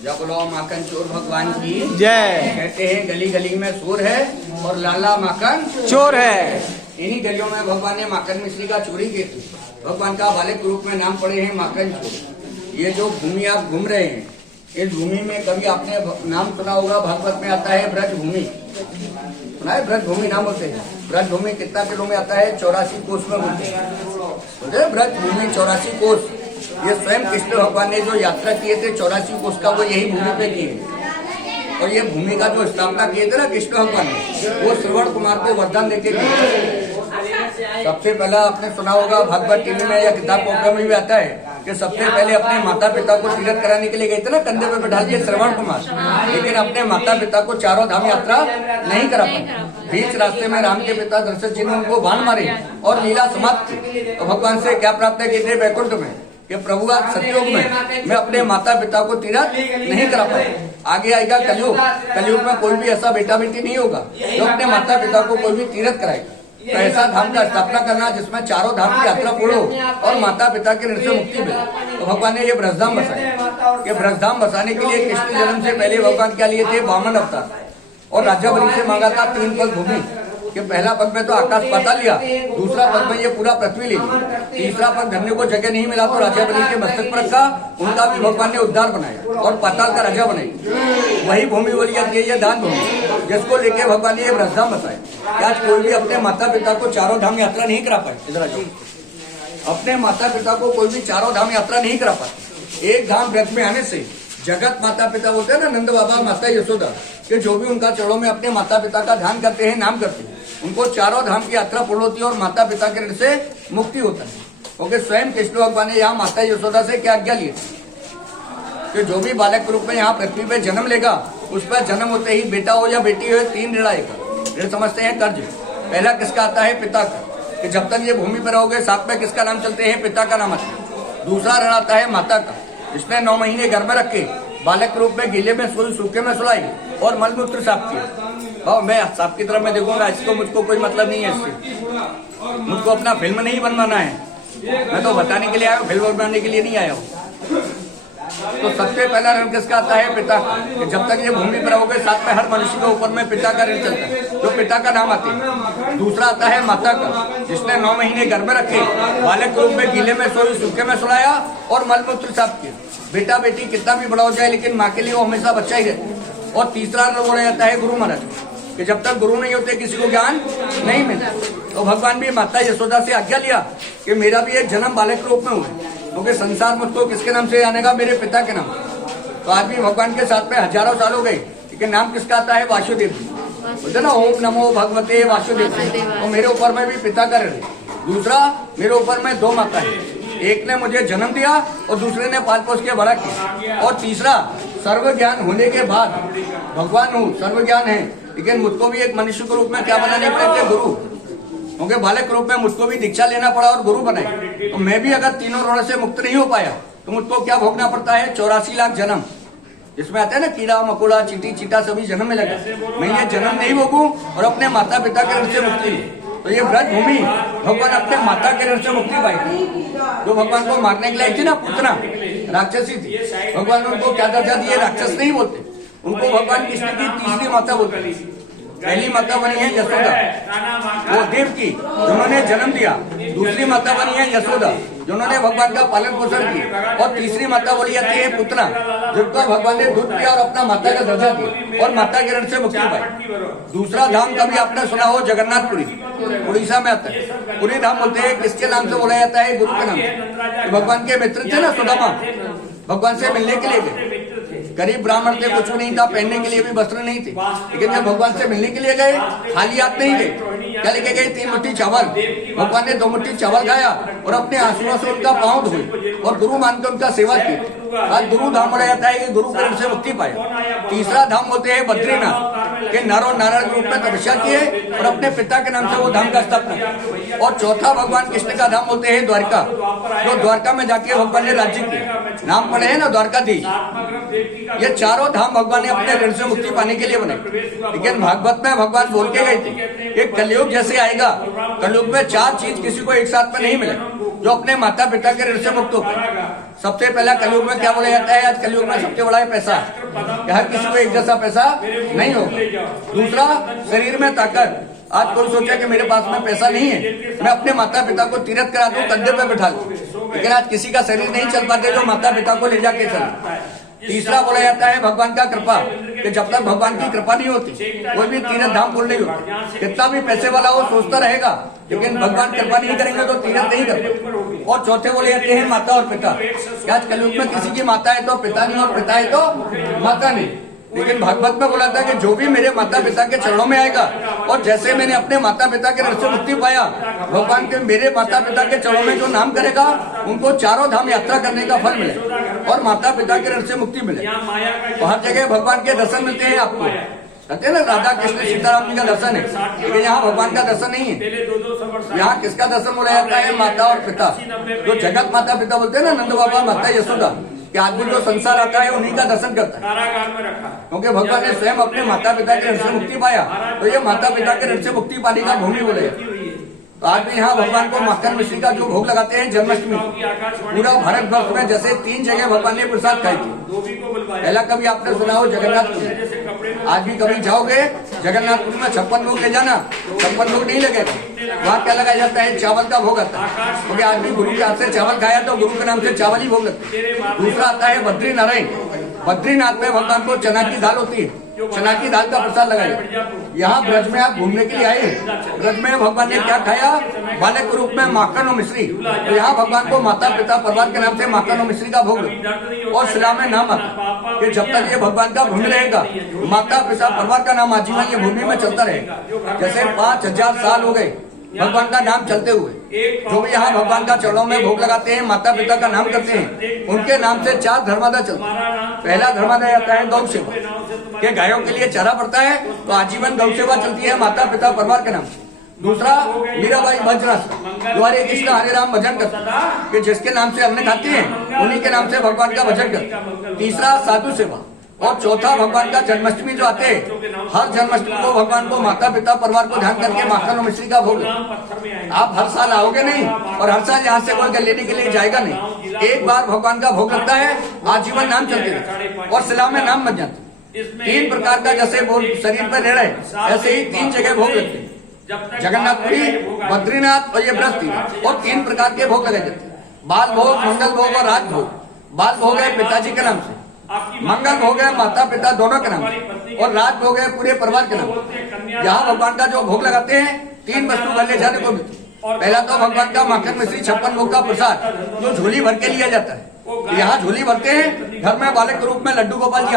जय बोलो माखन चोर भगवान की जय। कहते हैं गली गली में चोर है और लाला माखन चोर है। इन्हीं गलियों में भगवान ने माखन मिश्री का चोरी की थी। भगवान का बालक रूप में नाम पड़े हैं माखन चोर। ये जो भूमि आप घूम रहे हैं, इस भूमि में कभी आपने नाम सुना होगा, भागवत में आता है ब्रज भूमि। सुना है? ब्रज भूमि नाम होते हैं। ब्रज भूमि कितना किलो में आता है? 84 कोस में होते हैं। ब्रज भूमि 84 कोस। ये स्वयं कृष्ण भगवान ने जो यात्रा किए थे 84 कोस का, वो यही भूमि पे किए। और ये भूमि का जो स्थापना किए थे ना कृष्ण भगवान ने, वो श्रवण कुमार को वरदान देके किए। सबसे पहला आपने सुना होगा, भागवत टीवी में या किताब कॉपी में भी आता है कि सबसे पहले अपने माता पिता को तीर्थ कराने के लिए गए थे ना, कंधे पे बैठा दिए श्रवण कुमार। लेकिन अपने माता पिता को चारों धाम यात्रा नहीं करा पाए। बीच रास्ते में राम के पिता दशरथ जी ने उनको बाण मारे और लीला समाप्त की। तो भगवान से क्या प्राप्त किए वैकुंठ में कि प्रभु आज सतयुग में मैं अपने माता पिता को तीर्थ नहीं करा पाया। आगे आएगा कलयुग। कलयुग में कोई भी ऐसा बेटा बेटी नहीं होगा जो अपने माता पिता को कोई भी तीर्थ कराएगा। तो ऐसा धाम का स्थापना करना जिसमें चारों धाम की यात्रा पूर्ण हो और माता पिता के ऋण से मुक्ति मिले। तो भगवान ने ये ब्रजधाम बसाया। ये ब्रजधाम बसाने के लिए कृष्ण जन्म से पहले भगवान क्या लिए थे? वामन अवतार। और राजा बलि से मांगा था 3 पग भूमि। कि पहला पग में तो आकाश पाताल लिया, दूसरा पग में ये पूरा पृथ्वी ले ली, तीसरा पग धरने को जगह नहीं मिला तो राजा बलि के मस्तक पर रखा। उनका भी भगवान ने उद्धार बनाया और पाताल का राजा बनाई। वही भूमि बोली जाती है ये दान भूमि, जिसको लेके भगवान ने ये ब्रजधाम बताया। आज कोई भी अपने माता पिता को चारों धाम यात्रा नहीं करा पाए। इधर अपने माता पिता को कोई भी चारों धाम यात्रा नहीं करा पाते। एक धाम ब्रज में आने से जगत माता पिता बोलते हैं ना, नंद बाबा माता यशोदा, कि जो भी उनका चरणों में अपने माता पिता का ध्यान करते हैं, नाम करते हैं, उनको चारों धाम की यात्रा पूर्ण होती है और माता पिता के ऋण से मुक्ति होता है। क्योंकि स्वयं कृष्ण भगवान ने यहाँ माता यशोदा से क्या आज्ञा ली कि जो भी बालक रूप में यहाँ पृथ्वी पे जन्म लेगा, उस पर जन्म होते ही बेटा हो या बेटी हो 3 ऋण आएगा। ऋण समझते हैं कर्ज। पहला किसका आता है? पिता का, कि जब तक ये भूमि पर रहोगे साथ में किसका नाम चलते हैं? पिता का नाम आता है। दूसरा ऋण आता है माता का, इसने 9 महीने घर में रखे, बालक रूप में गीले में सोई, सूखे में सुलाई और मलमूत्र साफ किया। मैं साफ की तरफ में देखूंगा, इसको मुझको कोई मतलब नहीं है इससे। मुझको अपना फिल्म नहीं बनवाना है, मैं तो बताने के लिए आया हूँ, फिल्म बनाने के लिए नहीं आया हूँ। तो सबसे पहला ऋण किसका आता है? पिता का, कि जब तक ये भूमि पर रहोगे साथ में हर मनुष्य के ऊपर में पिता का ऋण चलता है, जो पिता का नाम आते हैं। दूसरा आता है माता का, जिसने 9 महीने घर में रखे, बालक रूप में गीले में सोई, सूखे में सुलाया और मलमूत्र साफ किया। बेटा बेटी कितना भी बड़ा हो जाए लेकिन माँ के लिए वो हमेशा बच्चा ही रहता है। और तीसरा ऋण बोला जाता है गुरु महाराज, कि जब तक गुरु नहीं होते किसी को ज्ञान नहीं मिलता। तो भगवान भी माता यशोदा से आज्ञा लिया कि मेरा भी एक जन्म बालक रूप में हुआ, क्योंकि संसार मुझको किसके नाम से आने का? मेरे पिता के नाम। तो आज भी भगवान के साथ में हजारों साल हो गए, लेकिन नाम किसका आता है? वासुदेव जी। बोलते ना ओम नमो भगवते वासुदेव। तो मेरे ऊपर में भी पिता का ऋण। दूसरा, मेरे ऊपर में 2 माता है, एक ने मुझे जन्म दिया और दूसरे ने पाल पोस के बड़ा किया। और तीसरा, सर्व ज्ञान होने के बाद भगवान हूँ, सर्व ज्ञान है, लेकिन मुझको भी एक मनुष्य के रूप में क्या बनाने पड़े थे? गुरु। क्योंकि बालक रूप में मुझको भी दीक्षा लेना पड़ा और गुरु बनाए। तो मैं भी अगर तीनों ऋणों से मुक्त नहीं हो पाया तो मुझको क्या भोगना पड़ता है? 84 लाख जन्म। इसमें आता है ना कीड़ा मकोड़ा चींटी चीटा सभी जन्म में लगा। मैं ये जन्म नहीं भोगूं और अपने माता पिता के ऋण से मुक्ति लूं। तो ये ब्रज भूमि भगवान अपने माता के ऋण से मुक्ति पाई। जो भगवान को मारने के लिए आई थी ना, पुतना राक्षसी थी, भगवान ने उनको क्या दर्जा दिए? राक्षस नहीं बोलते उनको, भगवान कृष्ण की तीसरी माता बोलते। पहली माता बनी है यशोदा, वो देव की, जिन्होंने जन्म दिया। दूसरी माता बनी है यशोदा, जिन्होंने भगवान का पालन पोषण किया। और तीसरी माता बोली जाती है पुतना, जिनको भगवान ने दूध पिया और अपना माता का दर्जा दिया और माता के ऋण से मुक्ति पाई। दूसरा धाम कभी आपने सुना हो? जगन्नाथपुरी, उड़ीसा में आता है। पुरी धाम बोलते हैं, किसके नाम से बोला जाता है? गुरु के नाम से। भगवान के मित्र थे ना सुदामा, भगवान से मिलने के लिए गए। गरीब ब्राह्मण थे, कुछ भी नहीं था, पहनने के लिए भी वस्त्र नहीं थे, लेकिन जब भगवान से मिलने के लिए गए, खाली हाथ नहीं गए। क्या लेके गए? 3 मुट्ठी चावल। भगवान ने 2 मुट्ठी चावल खाया और अपने आंसुओं से उनका पांव धोए और गुरु मानकर उनका सेवा की। आज गुरु धाम बोला जाता है कि गुरु के ऋण से मुक्ति पाया। तीसरा धाम होते हैं बद्रीनाथ, के नर और नारायण के रूप में तपस्या किए और अपने पिता के नाम से वो धाम का स्थापना किया। और चौथा भगवान कृष्ण का धाम होते हैं द्वारका, जो द्वारका में जाके भगवान ने राज्य किया। नाम पड़े हैं ना द्वारकाधीश। ये चारों धाम भगवान ने अपने ऋण से मुक्ति पाने के लिए बनाए। लेकिन भागवत में भगवान बोल के गए थे कि कलयुग जैसे आएगा, कलयुग में 4 चीज किसी को एक साथ में नहीं मिले। जो अपने माता पिता के ऋण से मुक्त होते हैं। सबसे पहला कलयुग में क्या बोला जाता है, आज कलयुग में सबसे बड़ा है पैसा, कि हर किसी को एक जैसा पैसा नहीं होगा। दूसरा, शरीर में ताकत। आज कोई सोचा कि मेरे पास में पैसा नहीं है, मैं अपने माता पिता को तीर्थ करा दूं, कंधे पे बिठा दूं, लेकिन आज किसी का शरीर नहीं चल पाते जो माता पिता को ले जाके चले। तीसरा बोला जाता है भगवान का कृपा, कि जब तक भगवान की कृपा नहीं होती कोई भी तीर्थ धाम पूर्ण नहीं होता। कितना भी पैसे वाला हो सोचता रहेगा, लेकिन भगवान कृपा नहीं करेंगे तो तीर्थ नहीं कर पाएंगे। और चौथे बोले जाते हैं माता और पिता, कि आज कलयुग में किसी की माता है तो पिता नहीं, और पिता है तो माता नहीं। लेकिन भागवत में बोला था कि जो भी मेरे माता पिता के चरणों में आएगा, और जैसे मैंने अपने माता पिता के ऋण से मुक्ति पाया, भगवान के मेरे माता पिता के चरणों में जो नाम करेगा उनको चारों धाम यात्रा करने का फल मिले और माता पिता के ऋण से मुक्ति मिले। तो हर जगह भगवान के दर्शन मिलते हैं आपको, कहते हैं ना राधा कृष्ण सीताराम जी का दर्शन है, लेकिन यहाँ भगवान का दर्शन नहीं है। यहाँ किसका दर्शन बोला जाता है, माता और पिता। जो जगत माता पिता बोलते हैं ना, नंद बाबा माता यशोदा, कि आदमी जो संसार आता है उन्हीं का दर्शन करता है, क्योंकि भगवान ने स्वयं अपने माता पिता के ऋण से मुक्ति पाया, तो ये माता पिता के ऋण से मुक्ति पाने का भूमि बोले। तो आज भी यहाँ भगवान को माखन मिश्री का जो भोग लगाते हैं जन्माष्टमी, पूरा भारत वर्ष में जैसे 3 जगह भगवान ने प्रसाद खाई थी। पहला कभी आपने सुना हो जगन्नाथपुरी, आज भी कभी जाओगे जगन्नाथपुरी में 56 भोग ले जाना, 56 भोग नहीं लगेगा। वहाँ क्या लगाया जाता है, चावल का भोग आता है, क्योंकि आज भी गुरु के हाथ से चावल खाया तो गुरु के नाम से चावल ही भोग लगता है। दूसरा आता है बद्री नारायण, बद्रीनाथ में भगवान को चना की दाल होती है, चना की दाल का प्रसाद लगाया। यहाँ ब्रज में आप घूमने के लिए आए, ब्रज में भगवान ने क्या खाया, बालक के रूप में माखन और मिश्री, तो यहाँ भगवान को माता पिता परिवार के नाम से माखन और मिश्री का भोग। और शिला में नाम आता कि जब तक ये भगवान का भूमि रहेगा, माता पिता परिवार का नाम आजीवन ये भूमि में चलता रहेगा। जैसे 5000 साल हो गए भगवान का नाम चलते हुए, जो भी यहाँ भगवान का चरणों में भोग लगाते हैं, माता पिता का नाम करते हैं, उनके नाम से 4 धर्मादा चलते हैं। पहला धर्मादा आता है गौ सेवा, कि गायों के लिए चारा पड़ता है तो आजीवन गौ सेवा चलती है माता पिता परिवार के नाम से। दूसरा मीराबाई भजरस, जो हरे कृष्ण हरे राम भजन करते हैं, कि जिसके नाम से हमने खाते हैं उन्हीं के नाम से भगवान का भजन करते हैं। तीसरा साधु सेवा, और चौथा भगवान का जन्माष्टमी जो आते हैं, हर जन्माष्टमी को भगवान को माता पिता परिवार को ध्यान करके माखन और मिश्री का भोग। आप हर साल आओगे नहीं, और हर साल यहाँ से कोई लेने के लिए जाएगा नहीं। एक बार भगवान का भोग लगता है, आजीवन नाम चलते रहते और शिला में नाम बन जाते। 3 प्रकार का जैसे शरीर पर रह रहे, ऐसे ही 3 जगह भोग लगते हैं, जगन्नाथपुरी, बद्रीनाथ और ये बृहस्पति, और 3 प्रकार के भोग लगाए जाते हैं, बाल भोग, मंगल भोग और राज भोग। बाल भोग है पिताजी के नाम से, मंगल भोग है माता पिता दोनों के नाम, और राज भोग है पूरे परिवार के नाम। यहाँ भगवान का जो भोग लगाते हैं 3 वस्तु घर ले जाने को मिलती है। पहला तो भगवान का माखन मिश्री 56 भोग का प्रसाद, जो झोली भर के लिया जाता है। यहाँ झोली भरते हैं, घर में बालक के रूप में लड्डू गोपाल जी